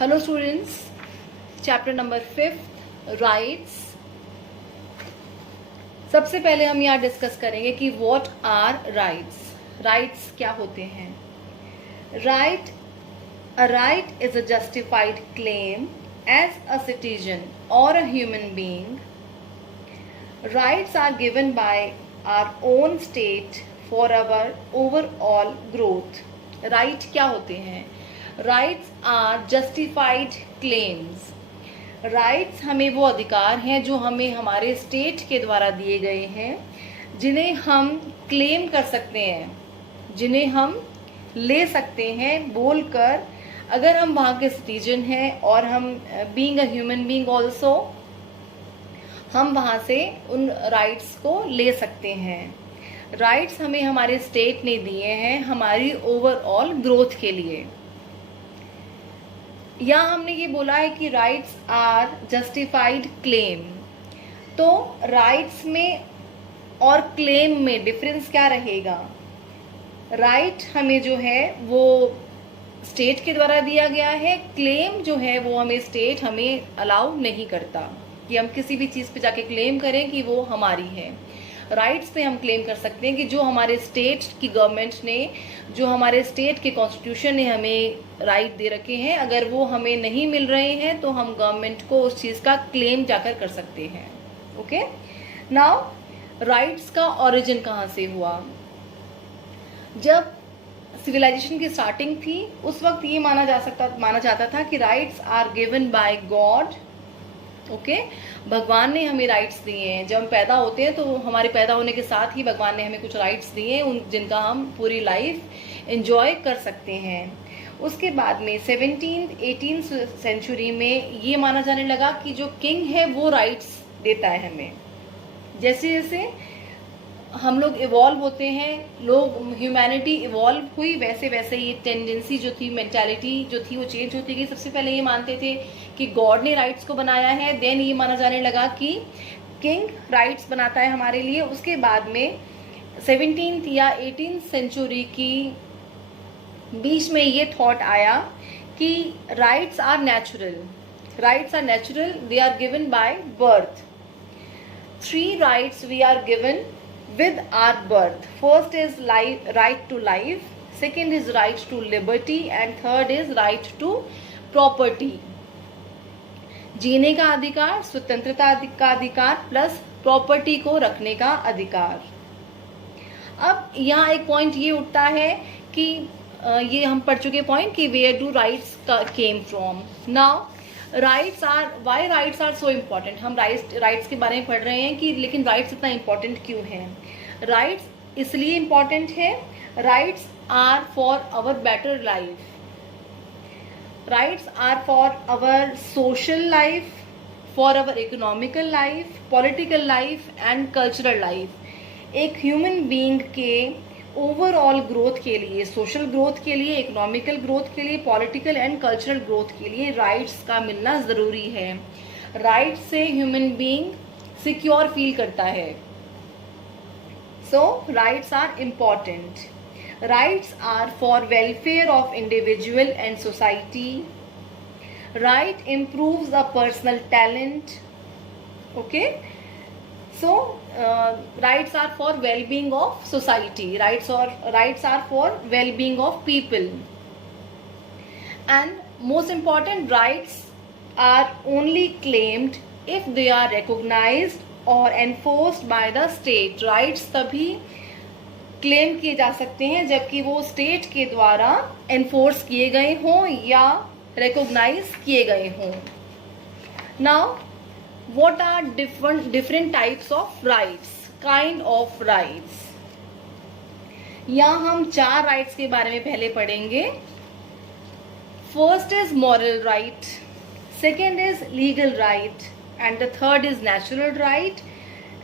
Hello students, chapter number 5 rights. सबसे पहले हम यहाँ डिस्कस करेंगे कि व्हाट आर राइट्स। राइट्स क्या होते हैं? A right is a justified claim as a citizen or a human being. Rights are given by our own state for our overall growth. Right क्या होते हैं? Rights are justified claims. Rights हमें वो अधिकार हैं जो हमें हमारे स्टेट के द्वारा दिए गए हैं, जिन्हें हम क्लेम कर सकते हैं, जिन्हें हम ले सकते हैं बोलकर, अगर हम वहाँ के सिटीजन हैं और हम being a human being also हम वहाँ से उन राइट्स को ले सकते हैं। राइट्स हमें हमारे स्टेट ने दिए हैं हमारी ओवरऑल ग्रोथ के लिए। यहाँ हमने ये बोला है कि राइट्स आर जस्टिफाइड क्लेम। तो राइट्स में और क्लेम में डिफरेंस क्या रहेगा? राइट हमें जो है वो स्टेट के द्वारा दिया गया है, क्लेम जो है वो हमें स्टेट हमें अलाउ नहीं करता कि हम किसी भी चीज़ पे जाके क्लेम करें कि वो हमारी है। राइट्स पे हम क्लेम कर सकते हैं कि जो हमारे स्टेट की गवर्नमेंट ने, जो हमारे स्टेट के कॉन्स्टिट्यूशन ने हमें राइट दे रखे हैं, अगर वो हमें नहीं मिल रहे हैं तो हम गवर्नमेंट को उस चीज़ का क्लेम जाकर कर सकते हैं। ओके, नाउ राइट्स का ओरिजिन कहाँ से हुआ? जब सिविलाइजेशन की स्टार्टिंग थी उस वक्त ये माना जाता था कि rights are given by God. Okay, भगवान ने हमें राइट्स दिए हैं। जब हम पैदा होते हैं तो हमारे पैदा होने के साथ ही भगवान ने हमें कुछ राइट्स दिए हैं, उन जिनका हम पूरी लाइफ एंजॉय कर सकते हैं। उसके बाद में 17th-18th सेंचुरी में ये माना जाने लगा कि जो किंग है वो राइट्स देता है हमें। जैसे जैसे हम लोग इवॉल्व होते हैं, ह्यूमैनिटी इवॉल्व हुई, वैसे वैसे ये टेंडेंसी जो थी, मेंटालिटी जो थी वो चेंज होती गई। सबसे पहले ये मानते थे कि गॉड ने राइट्स को बनाया है, देन ये माना जाने लगा कि किंग राइट्स बनाता है हमारे लिए। उसके बाद में 17th या 18th सेंचुरी की बीच में ये थॉट आया कि rights are natural, they are given by birth. 3 rights we are given with our birth. First is right to life, second is right to liberty and third is right to property. जीने का अधिकार, स्वतंत्रता का अधिकार plus property को रखने का अधिकार। अब यहाँ एक पॉइंट ये उठता है कि ये हम पढ़ चुके पॉइंट कि where do rights came from. Now rights are so important. हम राइट्स के बारे में पढ़ रहे हैं कि लेकिन राइट्स इतना इम्पॉर्टेंट क्यों है? राइट्स इसलिए इम्पॉर्टेंट है, rights are for our better life, rights are for our social life, for our economical life, political life and cultural life. एक ह्यूमन बीइंग के ओवरऑल ग्रोथ के लिए, सोशल ग्रोथ के लिए, इकोनॉमिकल ग्रोथ के लिए, पॉलिटिकल एंड कल्चरल ग्रोथ के लिए राइट्स का मिलना ज़रूरी है। राइट्स से ह्यूमन बीइंग सिक्योर फील करता है। So rights are important. Rights are for welfare of individual and society. Right improves a personal talent. Okay, so rights are for well-being of society, rights are for well-being of people, and most important, rights are only claimed if they are recognized or enforced by the state. rights तभी claim किए जा सकते हैं जबकि वो state के द्वारा enforce किए गए हों या रिकॉग्नाइज किए गए हों। Now what are different types of rights, kind of rights? यहाँ हम 4 राइट्स के बारे में पहले पढ़ेंगे। First is moral right, second is legal right and the third is natural right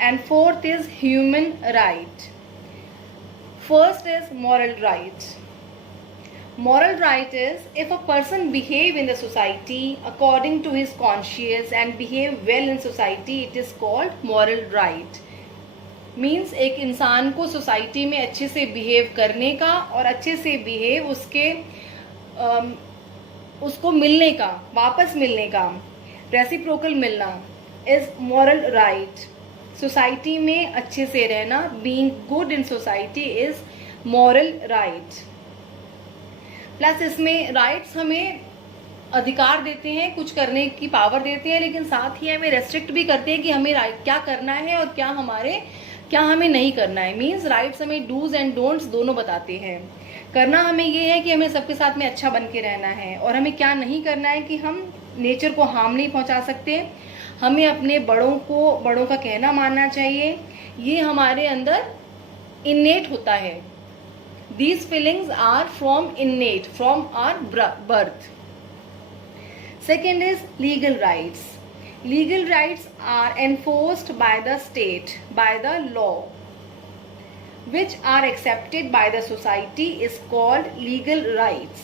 and fourth is human right. First is moral right. Moral right is if a person behave in the society according to his conscience and behave well in society, it is called moral right. Means एक इंसान को society में अच्छे से behave करने का और अच्छे से बिहेव उसके उसको मिलने का, वापस मिलने का, रेसिप्रोकल मिलना इज मॉरल राइट। सोसाइटी में अच्छे से रहना, being good in society is moral right. Plus इसमें राइट्स हमें अधिकार देते हैं, कुछ करने की पावर देते हैं, लेकिन साथ ही हमें रेस्ट्रिक्ट भी करते हैं कि हमें क्या करना है और क्या हमें नहीं करना है। मीन्स राइट्स हमें डूज एंड डोंट्स दोनों बताते हैं। करना हमें ये है कि हमें सबके साथ में अच्छा बन के रहना है, और हमें क्या नहीं करना है कि हम नेचर को हार्म नहीं पहुंचा सकते, हमें अपने बड़ों का कहना मानना चाहिए। ये हमारे अंदर इन्नेट होता है। These feelings are innate from our birth. Second is legal rights. Legal rights are enforced by the state, by the law, which are accepted by the society is called legal rights.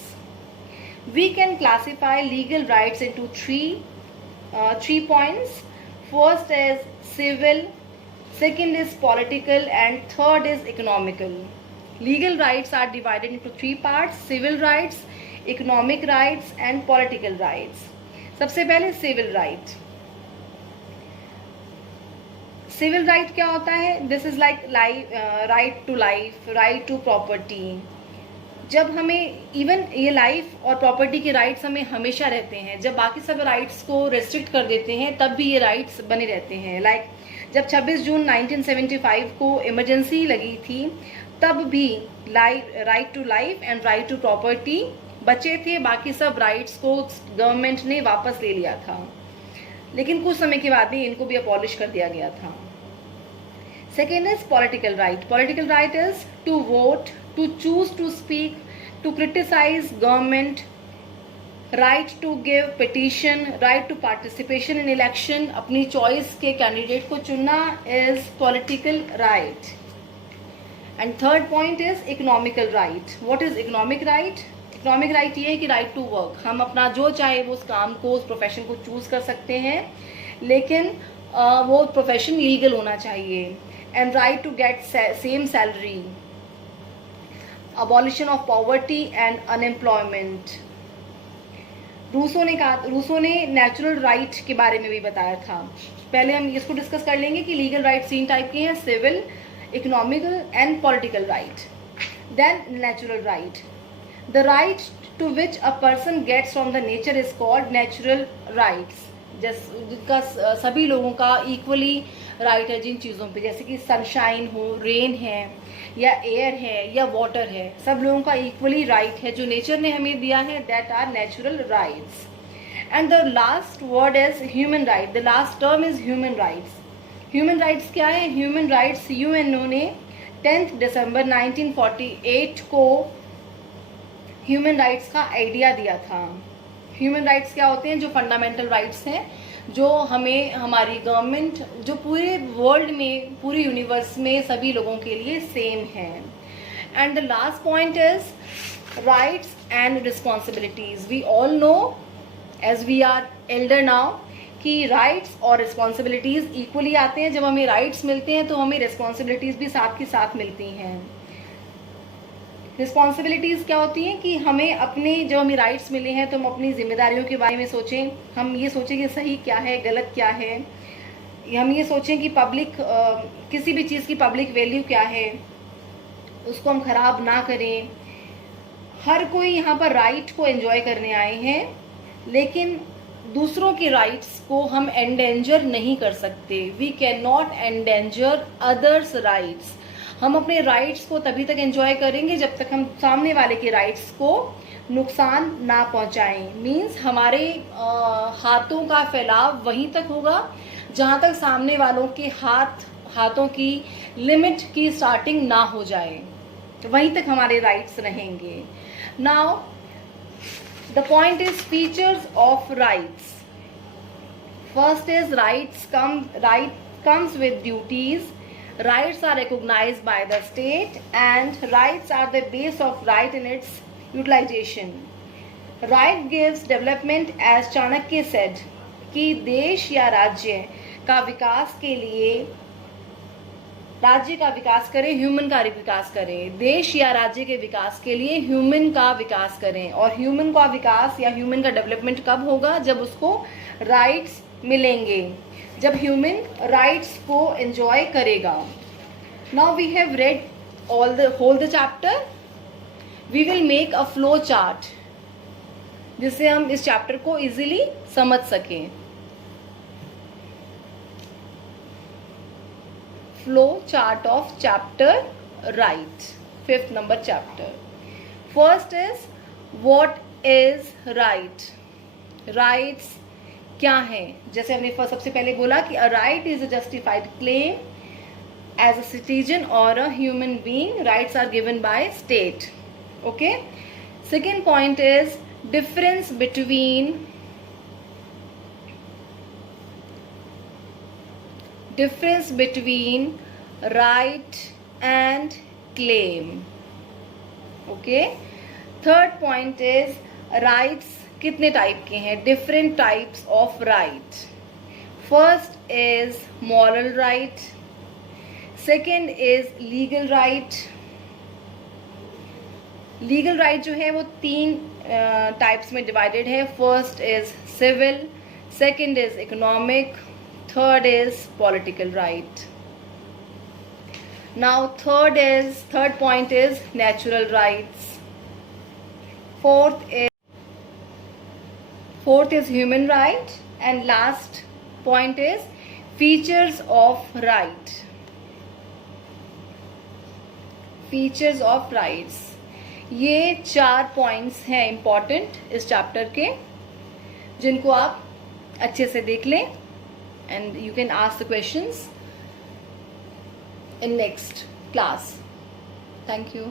We can classify legal rights into three points. First is civil, second is political, and third is economical. Legal rights are divided into three parts: civil rights, economic rights and political rights. सबसे पहले civil right. Civil right क्या होता है? This is like right to life, right to property. जब हमें even ये life और property के राइट्स हमें हमेशा रहते हैं, जब बाकी सब राइट्स को रेस्ट्रिक्ट कर देते हैं तब भी ये राइट्स बने रहते हैं। लाइक जब 26 जून 1975 को इमरजेंसी लगी थी तब भी right to life and right to property बचे थे, बाकी सब राइट्स को गवर्नमेंट ने वापस ले लिया था, लेकिन कुछ समय के बाद ही इनको भी अबॉलिश कर दिया गया था। Second is political right. Political right is to vote, to choose to speak, to criticise government, right to give petition, right to participation in election, अपनी चॉइस के कैंडिडेट को चुनना is political right. And third point is economical right. What is economic right? Economic right ये है कि right to work, हम अपना जो चाहे वो उस काम को, उस प्रोफेशन को चूज कर सकते हैं, लेकिन वो प्रोफेशन लीगल होना चाहिए। And right to get same salary, abolition of poverty and unemployment. Rousseau ने नेचुरल राइट के बारे में भी बताया था। पहले हम इसको डिस्कस कर लेंगे कि लीगल राइट 3 टाइप के हैं: civil, economical and political right. Then natural right, the right to which a person gets from the nature is called natural rights। जिनका सभी लोगों का इक्वली राइट है जिन चीज़ों पे, जैसे कि सनशाइन हो, रेन है, या एयर है, या वाटर है, सब लोगों का इक्वली राइट है जो नेचर ने हमें दिया है, that are natural rights. And the last word is human right, the last term is human rights. Human rights क्या है? ह्यूमन राइट्स यूएनओ ने 10 दिसंबर 1948 को ह्यूमन राइट्स का आइडिया दिया था। ह्यूमन राइट्स क्या होते हैं? जो फंडामेंटल राइट्स हैं, जो हमें हमारी गवर्नमेंट, जो पूरे वर्ल्ड में, पूरे यूनिवर्स में सभी लोगों के लिए सेम है। And the last point is rights and responsibilities. We all know as we are elder now कि राइट्स और रिस्पॉन्सिबिलिटीज इक्वली आते हैं। जब हमें राइट्स मिलते हैं तो हमें रिस्पॉन्सिबिलिटीज भी साथ के साथ मिलती हैं। रिस्पॉन्सिबिलिटीज़ क्या होती हैं कि हमें अपने, जब हमें राइट्स मिले हैं तो हम अपनी जिम्मेदारियों के बारे में सोचें, हम ये सोचें कि सही क्या है, गलत क्या है, हम ये सोचें कि पब्लिक किसी भी चीज़ की पब्लिक वैल्यू क्या है, उसको हम खराब ना करें। हर कोई यहाँ पर राइट को एंजॉय करने आए हैं, लेकिन दूसरों के राइट्स को हम एंडेंजर नहीं कर सकते। We can not endanger others rights. हम अपने राइट्स को तभी तक एंजॉय करेंगे जब तक हम सामने वाले के राइट्स को नुकसान ना पहुंचाएं। मींस हमारे हाथों का फैलाव वहीं तक होगा जहां तक सामने वालों के हाथों की लिमिट की स्टार्टिंग ना हो जाए, तो वहीं तक हमारे राइट्स रहेंगे। Now the point is features of rights. First is right comes with duties. Rights are recognized by the state and rights are the base of right in its utilization. Right gives development as Chanakya said कि देश या राज्य का विकास के लिए राज्य का विकास करें, ह्यूमन का विकास करें। देश या राज्य के विकास के लिए ह्यूमन का विकास करें, और ह्यूमन का विकास या ह्यूमन का डेवलपमेंट कब होगा? जब उसको राइट्स मिलेंगे, जब ह्यूमन राइट्स को एंजॉय करेगा। Now we have read whole the chapter. We will make a flow chart, जिससे हम इस चैप्टर को इजीली समझ सकें। Flow chart of chapter right, 5th number chapter. First is what is right. Rights क्या है? जैसे हमने सबसे पहले बोला कि a right is a justified claim as a citizen और a human being. Rights are given by state. Okay. Second point is difference between right and claim. Okay. Third point is rights कितने type के हैं? Different types of right. First is moral right. Second is legal right. Legal right जो है वो 3 types में divided है। First is civil, second is economic, third is political right. Now third point is natural rights. Fourth is human right, and last point is features of right. Features of rights, ये 4 points हैं important इस chapter के, जिनको आप अच्छे से देख लें, and you can ask the questions in next class. Thank you.